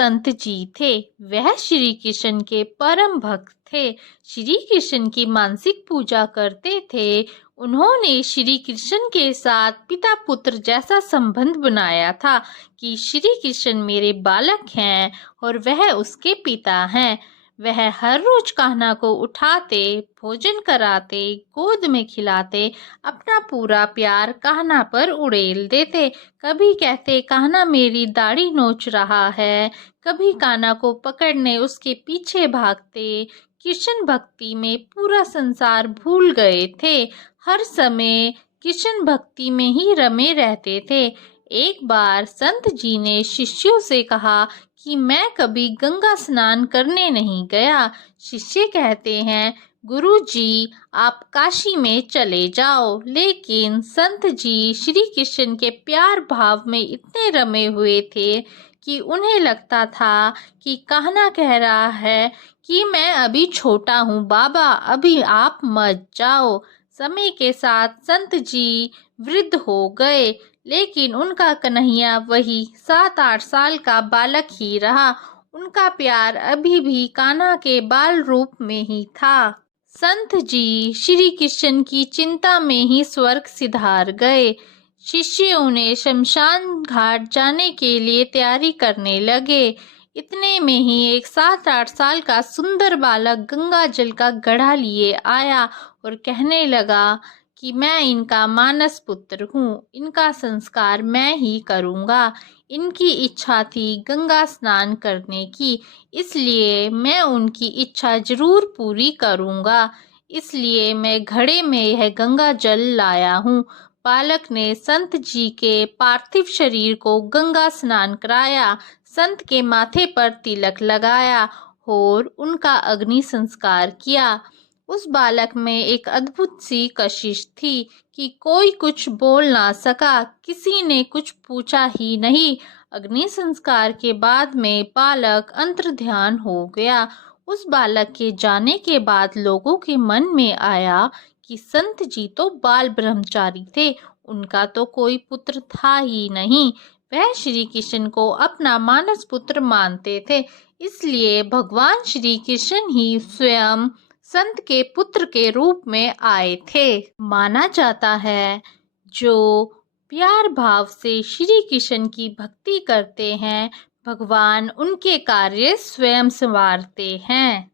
संत जी थे वह श्री कृष्ण के परम भक्त थे। श्री कृष्ण की मानसिक पूजा करते थे। उन्होंने श्री कृष्ण के साथ पिता पुत्र जैसा संबंध बनाया था कि श्री कृष्ण मेरे बालक हैं और वह उसके पिता हैं। वह हर रोज कान्हा को उठाते, भोजन कराते, गोद में खिलाते, अपना पूरा प्यार कान्हा पर उड़ेल देते। कभी कहते कान्हा मेरी दाढ़ी नोच रहा है, कभी कान्हा को पकड़ने उसके पीछे भागते। कृष्ण भक्ति में पूरा संसार भूल गए थे। हर समय कृष्ण भक्ति में ही रमे रहते थे। एक बार संत जी ने शिष्यों से कहा कि मैं कभी गंगा स्नान करने नहीं गया। शिष्य कहते हैं गुरु जी आप काशी में चले जाओ। लेकिन संत जी श्री कृष्ण के प्यार भाव में इतने रमे हुए थे कि उन्हें लगता था कि कान्हा कह रहा है कि मैं अभी छोटा हूँ बाबा, अभी आप मत जाओ। समय के साथ संत जी वृद्ध हो गए, लेकिन उनका कन्हैया वही 7-8 साल का बालक ही रहा। उनका प्यार अभी भी कान्हा के बाल रूप में ही था। संत जी श्री कृष्ण की चिंता में ही स्वर्ग सिधार गए। शिष्य उन्हें शमशान घाट जाने के लिए तैयारी करने लगे। इतने में ही एक 7-8 साल का सुंदर बालक गंगा जल का घड़ा लिए आया और कहने लगा कि मैं इनका मानस पुत्र हूँ, इनका संस्कार मैं ही करूँगा। इनकी इच्छा थी गंगा स्नान करने की, इसलिए मैं उनकी इच्छा जरूर पूरी करूँगा। इसलिए मैं घड़े में यह गंगा जल लाया हूँ। बालक ने संत जी के पार्थिव शरीर को गंगा स्नान कराया, संत के माथे पर तिलक लगाया और उनका अग्नि संस्कार किया। उस बालक में एक अद्भुत सी कशिश थी कि कोई कुछ बोल ना सका, किसी ने कुछ पूछा ही नहीं। अग्नि संस्कार के बाद में बालक अंतर्ध्यान हो गया। उस बालक के जाने के बाद लोगों के मन में आया कि संत जी तो बाल ब्रह्मचारी थे, उनका तो कोई पुत्र था ही नहीं। वह श्री कृष्ण को अपना मानस पुत्र मानते थे, इसलिए भगवान श्री कृष्ण ही स्वयं संत के पुत्र के रूप में आए थे। माना जाता है जो प्यार भाव से श्री कृष्ण की भक्ति करते हैं, भगवान उनके कार्य स्वयं संवारते हैं।